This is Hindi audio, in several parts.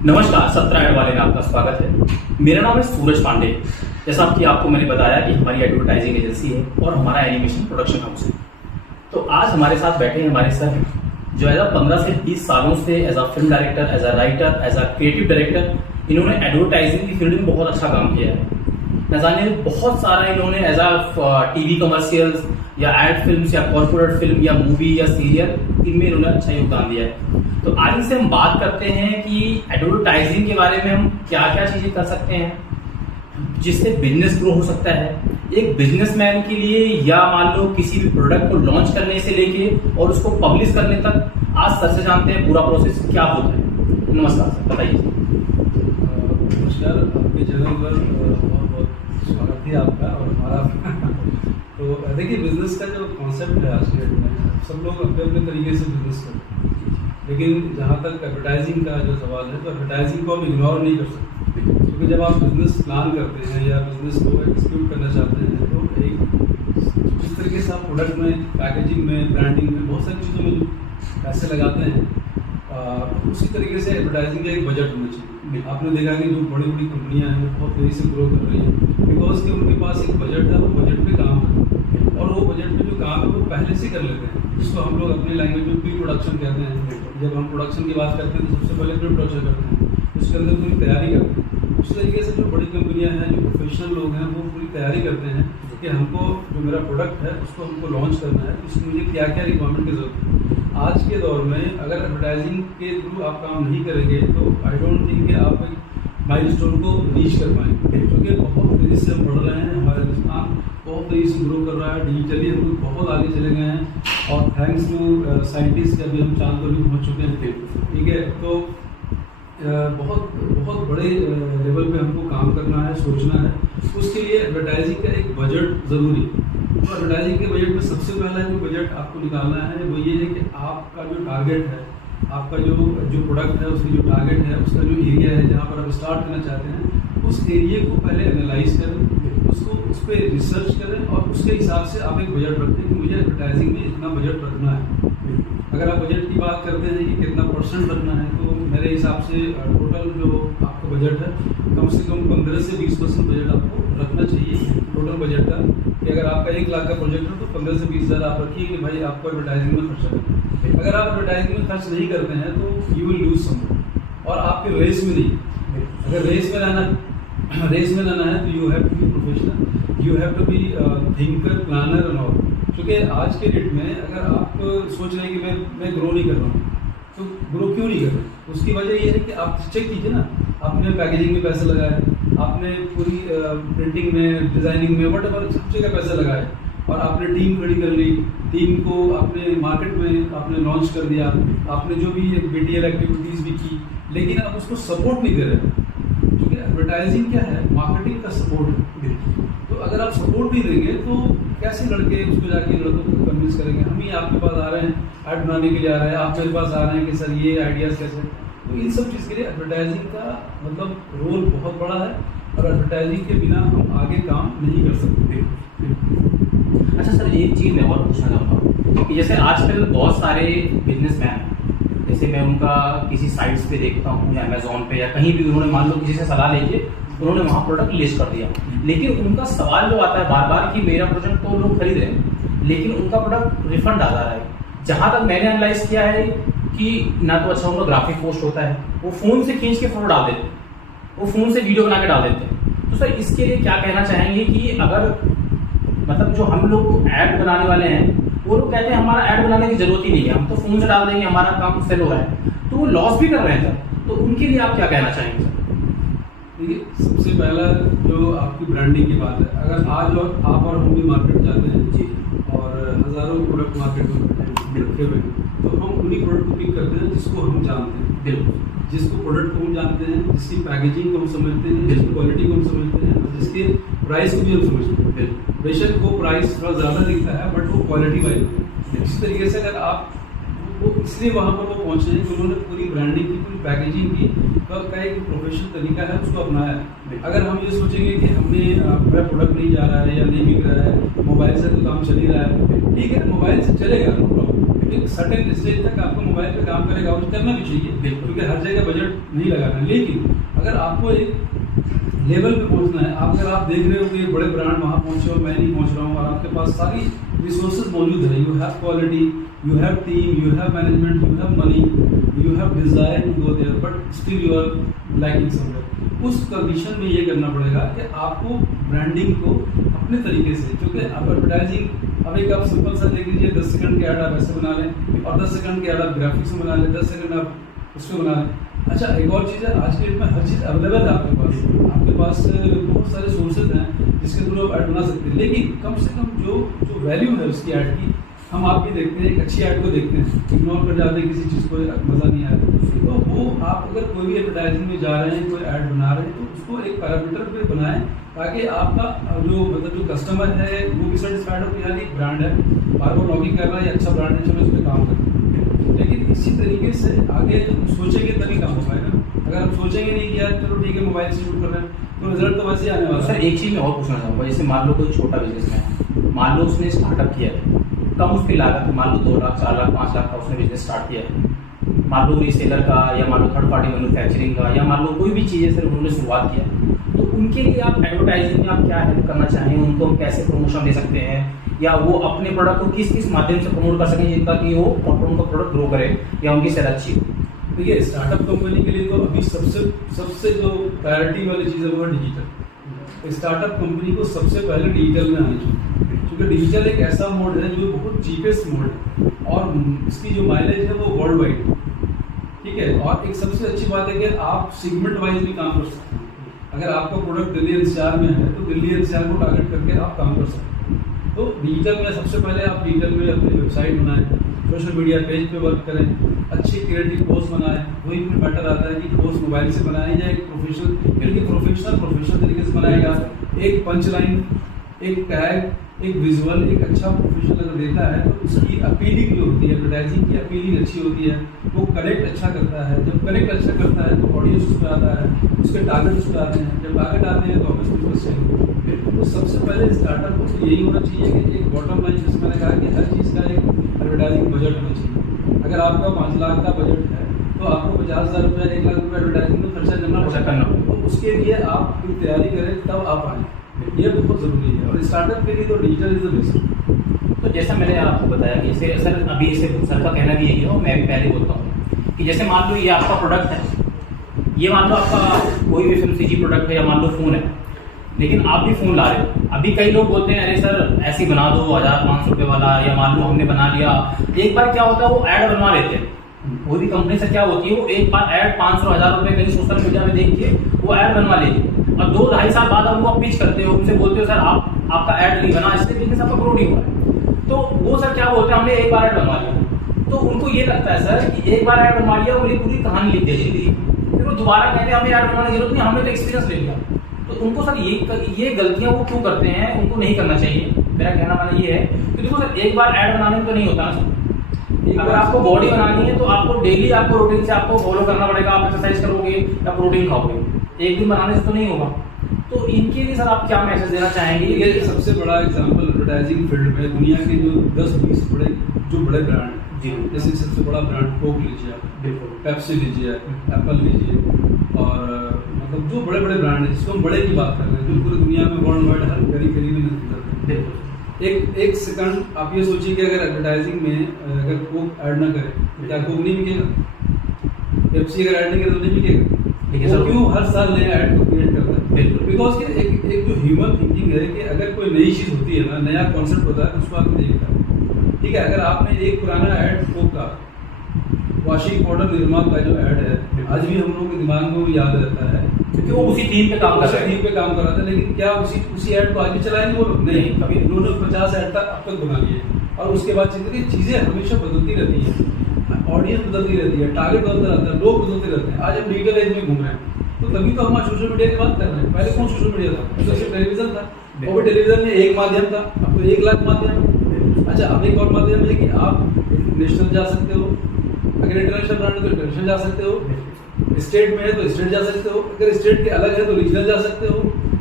नमस्कार, 17 ऐड वाले में आपका स्वागत है। मेरा नाम है सूरज पांडे। जैसा कि आपको मैंने बताया कि हमारी एडवर्टाइजिंग एजेंसी है और हमारा एनिमेशन प्रोडक्शन हाउस है। तो आज हमारे साथ बैठे हैं हमारे सर, जो एज 15 से 20 सालों से as a film director, as a writer, as a creative director इन्होंने एडवर्टाइजिंग की फील्ड में बहुत अच्छा काम किया है। न जाने बहुत सारा इन्होंने एज अ टीवी कमर्शियल्स या एड फिल्म्स या कॉर्पोरेट फिल्म या मूवी या सीरियल, इनमें इन्होंने अच्छा योगदान दिया है। तो आज इनसे हम बात करते हैं कि एडवर्टाइजिंग के बारे में हम क्या क्या चीजें कर सकते हैं जिससे बिजनेस ग्रो हो सकता है एक बिजनेसमैन के लिए, या मान लो किसी भी प्रोडक्ट को लॉन्च करने से लेके और उसको पब्लिश करने तक। आज सर से जानते हैं पूरा प्रोसेस क्या होता है। नमस्कार सर, बताइए। नमस्कार, आपके चैनल पर बहुत बहुत स्वागत है आपका और हमारा। तो देखिए, बिजनेस का जो कॉन्सेप्ट है आज के डेट में, सब लोग अपने अपने तरीके से बिजनेस करते हैं, लेकिन जहाँ तक एडवर्टाइजिंग का जो सवाल है, तो एडवर्टाइजिंग को हम इग्नोर नहीं कर सकते, क्योंकि जब आप बिजनेस प्लान करते हैं या बिजनेस को एक्सिक्यूट करना चाहते हैं, तो एक जिस तरीके से आप प्रोडक्ट में, पैकेजिंग में, ब्रांडिंग में, बहुत सारी चीज़ों में जो पैसे लगाते हैं, उसी तरीके से एडवर्टाइजिंग का एक बजट होना चाहिए। आपने देखा कि जो बड़ी बड़ी कंपनियां हैं वो बहुत तेज़ी से ग्रो कर रही हैं, बिकॉज कि उनके पास एक बजट है, वो बजट पे काम करते हैं और वो बजट पे जो काम है वो पहले से कर लेते हैं, जिसको हम लोग अपनी लैंग्वेज में प्री प्रोडक्शन कहते हैं। जब हम प्रोडक्शन की बात करते हैं तो सबसे पहले प्री प्रोडक्शन करते हैं, उसके अंदर पूरी तैयारी करते हैं। उसी तरीके से जो बड़ी कंपनियां हैं, जो प्रोफेशनल लोग हैं, वो पूरी तैयारी करते हैं कि हमको जो मेरा प्रोडक्ट है उसको हमको लॉन्च करना है, इसमें मुझे क्या क्या रिक्वायरमेंट की ज़रूरत है। आज के दौर में अगर एडवर्टाइजिंग के थ्रू आप काम नहीं करेंगे तो आई डोंट थिंक कि आप एक माइलस्टोन को रीच कर पाएंगे, क्योंकि बहुत तेज़ी से हम बढ़ रहे हैं। हमारा हिंदुस्तान बहुत तेज़ी से ग्रो कर रहा है, डिजिटली हम लोग बहुत आगे चले गए हैं और थैंक्स टू साइंटिस्ट अभी हम चांद पर भी पहुँच चुके हैं। ठीक है, तो बहुत बहुत बड़े लेवल पे हमको काम करना है, सोचना है। उसके लिए एडवर्टाइजिंग का एक बजट ज़रूरी है। तो एडवर्टाइजिंग के बजट में सबसे पहला जो बजट आपको निकालना है वो ये है कि आपका जो टारगेट है, आपका जो प्रोडक्ट है, उसकी जो टारगेट है, उसका जो एरिया है जहाँ पर आप स्टार्ट करना चाहते हैं, उस एरिया को पहले एनालाइज करें, उसको उस पर रिसर्च करें और उसके हिसाब से आप एक बजट रखें कि मुझे एडवर्टाइजिंग में इतना बजट रखना है। अगर आप बजट की बात करते हैं कि कितना परसेंट रखना है, तो मेरे हिसाब से टोटल जो आपका बजट है, कम से कम 15 से 20% बजट आपको रखना चाहिए टोटल बजट का। कि अगर आपका 1 लाख का प्रोजेक्ट है तो 15 से 20 हज़ार आप रखिए कि भाई आपको एडवर्टाइजिंग में खर्चा करना है। अगर आप एडवर्टाइजिंग में खर्च नहीं करते हैं तो यू विल लूज समथिंग और आपके रेस में नहीं। अगर रेस में रहना है तो you have to be professional, you have to be thinker, planner and all. क्योंकि आज के डेट में अगर आप सोच रहे हैं कि मैं ग्रो नहीं कर रहा हूँ, तो ग्रो क्यों नहीं कर रहे? उसकी वजह ये है कि आप चेक कीजिए ना, आपने पैकेजिंग में पैसे लगाए, आपने पूरी प्रिंटिंग में, डिज़ाइनिंग में, वट एवर सब जगह पैसे लगाए और आपने टीम खड़ी कर ली, टीम को आपने मार्केट में आपने लॉन्च कर दिया, आपने जो भी BTL एक्टिविटीज़ भी की, लेकिन आप उसको सपोर्ट नहीं कर रहे। क्योंकि एडवर्टाइजिंग क्या है, मार्केटिंग का सपोर्ट है। तो अगर आप सपोर्ट नहीं देंगे तो कैसे लड़के उसको जाके लड़कों को कन्विंस करेंगे? हम ही आपके पास आ रहे हैं, ऐड बनाने के लिए आ रहे हैं, आप मेरे पास आ रहे हैं कि सर ये आइडियाज़ कैसे। तो इन सब चीज़ के लिए एडवर्टाइजिंग का मतलब रोल बहुत बड़ा है और एडवर्टाइजिंग के बिना हम आगे काम नहीं कर सकते। अच्छा सर, एक चीज़ मैं और पूछना चाहूँगा कि जैसे आजकल बहुत सारे बिजनेसमैन हैं, जैसे मैं उनका किसी साइट्स पे देखता हूँ या अमेजोन पे या कहीं भी, उन्होंने मान लो किसी से सलाह लेके उन्होंने वहाँ प्रोडक्ट लिस्ट कर दिया, लेकिन उनका सवाल जो आता है बार बार कि मेरा प्रोडक्ट तो लोग खरीद रहे हैं लेकिन उनका प्रोडक्ट रिफंड आ जा रहा है। जहाँ तक मैंने एनालाइज किया है कि ना तो अच्छा उनका ग्राफिक पोस्ट होता है, वो फ़ोन से खींच के फोटो डाल देते हैं, वो फ़ोन से वीडियो बना के डाल देते हैं। तो सर इसके लिए क्या कहना चाहेंगे कि अगर मतलब जो हम लोग ऐड बनाने वाले हैं, वो लोग कहते हैं हमारा ऐड बनाने की जरूरत ही नहीं है, हम तो फ़ोन से डाल देंगे, हमारा काम सेल हो रहा है, तो वो लॉस भी कर रहे हैं सर। तो उनके लिए आप क्या कहना चाहेंगे सर? देखिए, सबसे पहला जो आपकी ब्रांडिंग की बात है, अगर आज और आप और हम भी मार्केट जाते हैं जी और हज़ारों प्रोडक्ट मार्केट में रखे हुए हैं, तो हम उन्हीं प्रोडक्ट को पिक करते हैं जिसको हम जानते हैं। बिल्कुल, जिसको प्रोडक्ट को हम जानते हैं, जिसकी पैकेजिंग को हम समझते हैं, जिसकी क्वालिटी को हम समझते हैं और जिसके प्राइस को भी हम समझते हैं। बिल्कुल, बेशक वो प्राइस थोड़ा ज़्यादा दिखता है बट वो क्वालिटी वाइज है। इसी तरीके से अगर आप वो इसलिए वहाँ पर वो पहुँचे हैं कि उन्होंने पूरी ब्रांडिंग की, पूरी पैकेजिंग की का एक प्रोफेशनल तरीका है, उसको अपनाया है। अगर हम ये सोचेंगे कि हमने मेरा प्रोडक्ट नहीं जा रहा है या नहीं बिक रहा है, मोबाइल से तो काम चल ही रहा है, ठीक है, मोबाइल से चलेगा, नो प्रॉब्लम, एक सर्टेन स्टेज तक आपको मोबाइल पे काम करेगा और करना भी चाहिए, बिल्कुल। क्योंकि हर जगह बजट नहीं लगाना। लेकिन अगर आपको एक लेवल पे पहुंचना है, अगर आप देख रहे हो कि बड़े ब्रांड वहाँ पहुंचे और मैं नहीं पहुंच रहा हूँ, और आपके पास सारी रिसोर्सेज मौजूद है, you have quality, you have team, you have management, you have money, you have desire to go there, but still you are lacking somewhere, उस कंडीशन में ये करना पड़ेगा कि आपको ब्रांडिंग को अपने तरीके से, क्योंकि आप एडवर्टाइजिंग, अब एक आप सिंपल सा देख लीजिए, 10 सेकंड के ऐड आप ऐसे बना लें और 10 सेकंड के ऐड आप ग्राफिक्स में बना लें, 10 सेकंड आप उसको बना लें। अच्छा, एक और चीज़ है, आज के डेट में हर चीज़ अवेलेबल है आपके पास बहुत सारे सोर्सेज हैं जिसके थ्रू आप ऐड बना सकते हैं, लेकिन कम से कम जो वैल्यू है उसकी ऐड की, हम आप भी देखते हैं, एक अच्छी ऐड को देखते हैं, इग्नोर कर जाते हैं किसी चीज़ को, मज़ा नहीं आया, तो वो आप अगर कोई भी एडवर्टाइजिंग में जा रहे हैं, कोई ऐड बना रहे हैं, तो उसको एक पैरामीटर पे बनाएं ताकि आपका जो कस्टमर है वो भी सेटिस्फाइड हो कि यार एक ब्रांड है, बार बार लॉगिंग कर रहा है, ये अच्छा ब्रांड है, चलो इस पर काम करें। लेकिन इसी तरीके से आगे हम सोचेंगे तभी काम हो पाएगा। अगर हम सोचेंगे नहीं कि यार चलो ठीक है मोबाइल से शूट कर रहे हैं, तो रिजल्ट तो वैसे ही आने वाला है। सर एक चीज़ मैं और पूछना चाहूँगा, जैसे मान लो कोई छोटा बिजनेसमैन है, मान लो उसने स्टार्टअप किया है, कम उसकी लागत है, मान लो 2 लाख 4 लाख 5 लाख का उसने बिजनेस स्टार्ट किया है, मान लो रीसेलर का या मान लो थर्ड पार्टी मैन्युफैक्चरिंग का या मान लो कोई भी चीज़ है, सर उन्होंने शुरुआत किया, तो उनके लिए आप एडवर्टाइजिंग में आप क्या हेल्प करना चाहेंगे, उनको हम कैसे प्रमोशन दे सकते हैं, या वो अपने प्रोडक्ट को किस किस माध्यम से प्रमोट कर सकें जिनका कि वो और उनका प्रोडक्ट ग्रो करे या उनकी सेल अच्छी हो। देखिए, स्टार्टअप कंपनी के लिए तो अभी सबसे जो प्रायोरिटी वाली चीज़ है वो है डिजिटल। स्टार्टअप कंपनी को सबसे पहले डिजिटल में आनी चाहिए, क्योंकि डिजिटल एक ऐसा मोड है जो बहुत चीपेस्ट मोड है और इसकी जो माइलेज है वो वर्ल्ड वाइड, ठीक है। और एक सबसे अच्छी बात है कि आप सेगमेंट वाइज भी काम कर सकते हैं। अगर आपका प्रोडक्ट दिल्ली एनसीआर में है तो दिल्ली एनसीआर को टारगेट करके आप काम कर सकते हैं। तो डिजिटल में सबसे पहले आप डिजिटल में अपनी वेबसाइट बनाएं, सोशल मीडिया पेज पे वर्क करें, अच्छी क्रिएटिव पोस्ट बनाएं, वही फिर मैटर आता है कि पोस्ट मोबाइल से बनाएं या एक प्रोफेशनल तरीके से बनाएगा, एक पंच लाइन, एक टैग, एक विजुअल, एक अच्छा प्रोफेशनल अगर देता है तो उसकी अपीलिंग जो होती है, एडवर्टाइजिंग की अपीलिंग अच्छी होती है, वो कनेक्ट अच्छा करता है। जब कनेक्ट अच्छा करता है तो ऑडियंस उस पर आता है, उसके टारगेट उस पर आते हैं, जब टारगेट आते हैं तो ऑब्वियसली उसको सेल। तो सबसे पहले स्टार्टअप को यही होना चाहिए कि एक बॉटम लाइन, जिसमें मैंने कहा कि हर चीज़ का एक एडवर्टाइजिंग बजट होना चाहिए। अगर आपका 5 लाख का बजट है तो आपको 50,000 रुपये 1 लाख रुपये एडवर्टाइजिंग में खर्चा करना पड़ेगा, तो उसके लिए आप कोई तैयारी करें तब आप आएँ, ये बहुत ज़रूरी है। और स्टार्टअप के लिए तो डिजिटल इज द बेस्ट। तो जैसा मैंने आपको बताया कि इसे सर अभी इसे सर का कहना भी यही है और मैं भी पहले बोलता हूँ कि जैसे मान लो ये आपका प्रोडक्ट है, ये मान लो आपका कोई भी FMCG प्रोडक्ट है या मान लो फ़ोन है, लेकिन आप भी फ़ोन ला रहे हो। अभी कई लोग बोलते हैं अरे सर ऐसे ही बना दो 1,500 रुपये वाला, या मान लो हमने बना लिया। एक बार क्या होता है वो ऐड बनवा लेते हैं, कोई भी कंपनी से क्या होती है वो एक बार ऐड 500-1,000 रुपये कहीं सोशल मीडिया में देख के वो ऐड बनवा लेती है, और 2-2.5 साल बाद उनको पिच करते हो, उनसे बोलते हो सर आपका ऐड नहीं बना, इसलिए बिजनेस आपका ग्रो नहीं हुआ है। तो वो सर क्या बोलते हैं हमने एक बार ऐड बनवा लिया, तो उनको ये लगता है सर कि एक बार ऐड बनवा लिया और ये पूरी कहानी लिख दी, फिर वो दोबारा कहते हैं हमें ऐड बनवाने की जरूरत नहीं, हमने तो एक्सपीरियंस ले लिया। तो उनको सर ये गलतियां वो क्यों करते हैं, उनको नहीं करना चाहिए। मेरा कहना माना ये है कि देखो सर एक बार ऐड बनाने में तो नहीं होता ना सर, अगर आपको बॉडी बनानी है तो आपको डेली आपको रूटीन से आपको फॉलो करना पड़ेगा, आप एक्सरसाइज करोगे या प्रोटीन खाओगे, एक दिन बनाने से तो नहीं होगा। तो इनके लिए सर आप क्या मैसेज देना चाहेंगे? ये सबसे बड़ा एग्जांपल एडवर्टाइजिंग फील्ड में दुनिया के जो 10-20 बड़े ब्रांड जी, जैसे सबसे बड़ा ब्रांड कोक लीजिए, बिल्कुल पेप्सी लीजिए, एप्पल लीजिए, और मतलब जो बड़े ब्रांड हैं जिसको हम बड़े की बात कर रहे हैं, जो पूरी दुनिया में वर्ल्ड वाइड हर गली में करते हैं। एक सेकंड आप ये सोचिए कि अगर एडवर्टाइजिंग में अगर कोक ऐड ना करे तो क्या कोक नहीं बिकेगा? पेप्सी अगर ऐड नहीं करे तो नहीं बिकेगा। लेकिन वो क्यों हर साल नया ऐड को क्रिएट करता है? बिल्कुल, बिकॉज एक जो ह्यूमन थिंकिंग है कि अगर कोई नई चीज़ होती है ना, नया कॉन्सेप्ट होता है तो उसको आगे देखता है। ठीक है, अगर आपने एक पुराना ऐड कोक का, वॉशिंग पाउडर निर्मा का जो ऐड है, आज भी हम लोगों के दिमाग में वो याद रहता है क्योंकि वो उसी थीम पे काम कर रहा था। लेकिन क्या उसी ऐड को आगे चलाएंगे वो लोग? नहीं, कभी उन्होंने 50 ऐड तक अब तक बना लिए, और उसके बाद चीज़ें हमेशा बदलती रहती हैं, ऑडियंस बदलती रहती है, टारगेट बदलता रहता है, लोग बदलते रहते हैं। आज हम डिजिटल एज में घूम रहे हैं, तो तभी तो हम आज सोशल मीडिया की बात कर रहे हैं। पहले कौन सोशल मीडिया था? तो सिर्फ टेलीविजन था, वो भी टेलीविजन में एक माध्यम था, अब तो 1 लाख माध्यम है। अच्छा, अब एक और माध्यम है कि आप नेशनल जा सकते हो, अगर इंटरनेशनल ब्रांड है तो इंटरनेशनल जा सकते हो, स्टेट में है तो स्टेट जा सकते हो, अगर स्टेट के अलग है तो रीजनल जा सकते हो।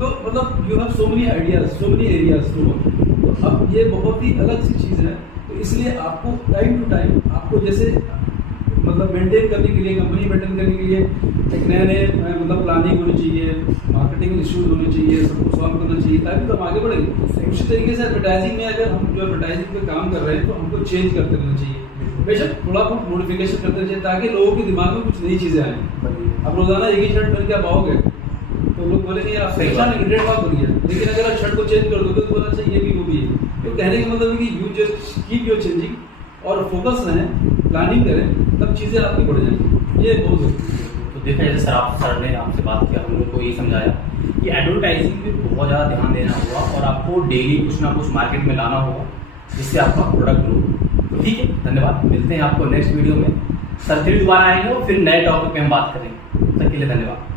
तो मतलब you have so many ideas, so many areas to work. तो अब ये बहुत ही अलग सी चीज़ है। तो इसलिए आपको टाइम टू टाइम आपको जैसे मतलब मेंटेन करने के लिए, कंपनी मेंटेन करने के लिए एक नए मतलब प्लानिंग होनी चाहिए, मार्केटिंग इश्यूज होने चाहिए, सबको सॉल्व करना चाहिए ताकि तो हम आगे बढ़ेंगे। उसी तरीके से एडवर्टाइजिंग में अगर हम जो एडवर्टाइजिंग पे काम कर रहे हैं तो हमको चेंज करते रहना चाहिए, बेशक थोड़ा बहुत मॉडिफिकेशन करते रहना चाहिए ताकि लोगों के दिमाग में कुछ नई चीज़ें आएँ। अब रोजाना एक ही शर्ट पहन के आप आओगे तो लोग बोलेंगे आप अच्छा नहीं, ग्रेट बात बढ़िया, लेकिन अगर आप शर्ट को चेंज कर दोगे तो अच्छा ये भी वो भी है। तो कहने का मतलब है कि you just keep your changing और फोकस रहें, प्लानिंग करें, तब चीज़ें आपकी बढ़ जाएंगी। ये बहुत जरूरी है। तो देखा जैसे सर ने आपसे बात किया, हम लोग को ये समझाया कि एडवर्टाइजिंग में बहुत ज़्यादा ध्यान देना होगा और आपको डेली कुछ ना कुछ मार्केट में लाना होगा जिससे आपका प्रोडक्ट ग्रो। तो ठीक है, धन्यवाद, मिलते हैं आपको नेक्स्ट वीडियो में। सर फिर दोबारा आएंगे और फिर नए टॉपिक पे हम बात करेंगे। तब तक के लिए धन्यवाद।